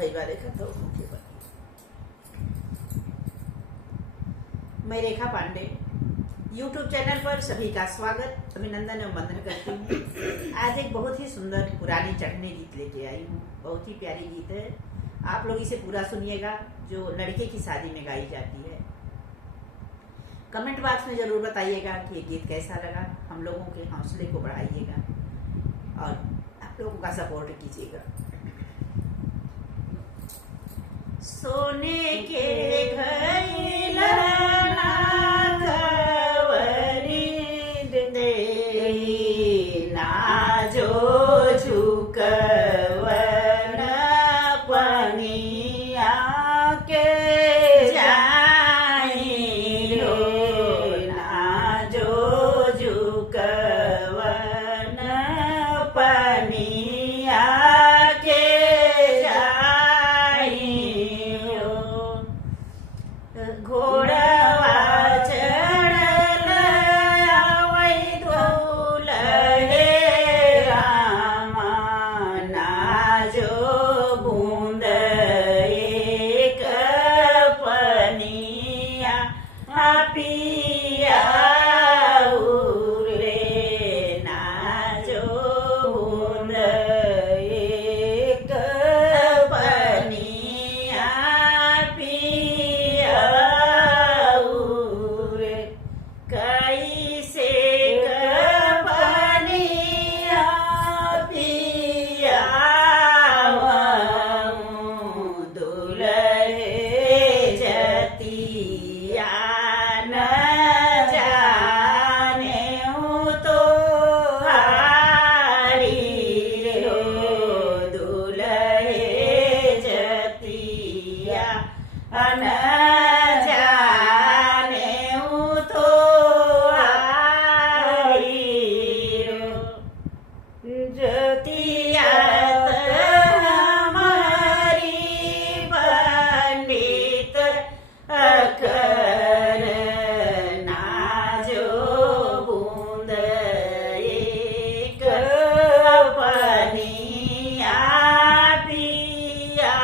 भैया रेखा तो मैं रेखा पांडे YouTube चैनल पर सभी का स्वागत, अभिनंदन एवं वंदन करती हूँ। आज एक बहुत ही सुंदर पुरानी चढ़ने गीत लेके आई हूँ। बहुत ही प्यारी गीत है, आप लोग इसे पूरा सुनिएगा, जो लड़के की शादी में गाई जाती है। कमेंट बॉक्स में जरूर बताइएगा कि ये गीत कैसा लगा। हम लोगों के हौसले को बढ़ाइएगा और आप लोगों का सपोर्ट कीजिएगा। सोने के घर ना जो झुकवन पनिया के जाई हो, ना जो झुकवन पनिया के जाई हो। घोड़वा पिया रे ना जो बूंद एक पनिया पिया रे, कैसे पनिया पिया दुल्हे जतिया अन जाने तो ज्योतिया हमारी पंडित अकर ना जो बूंद एक पनिया पिया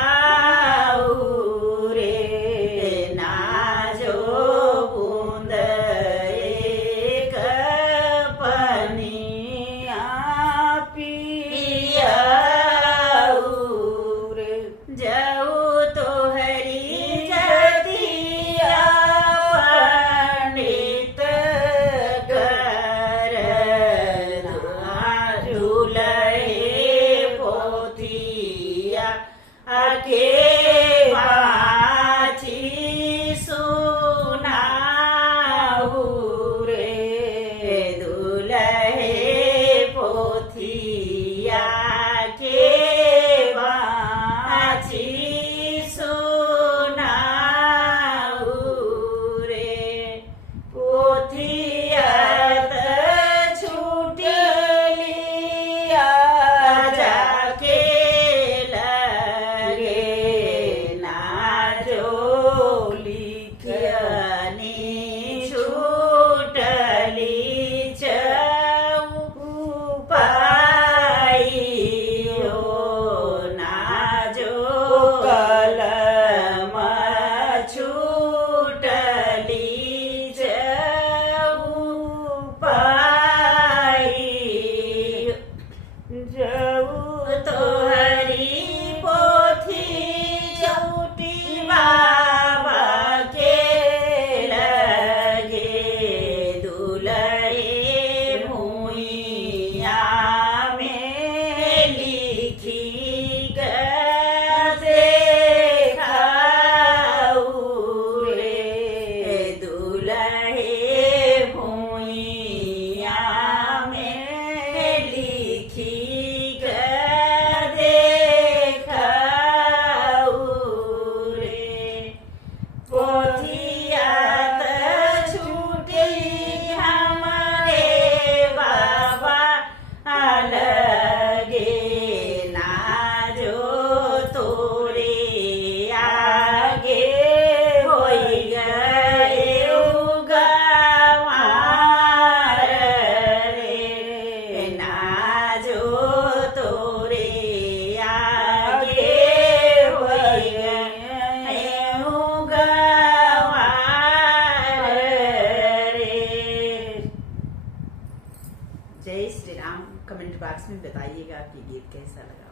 जाऊ तो हरी जतिया पंडित कर झूले पोथिया आके पाची सुनाऊ रे, दुल्हे पोथिया के जय श्री राम। कमेंट बॉक्स में बताइएगा कि गीत कैसा लगा।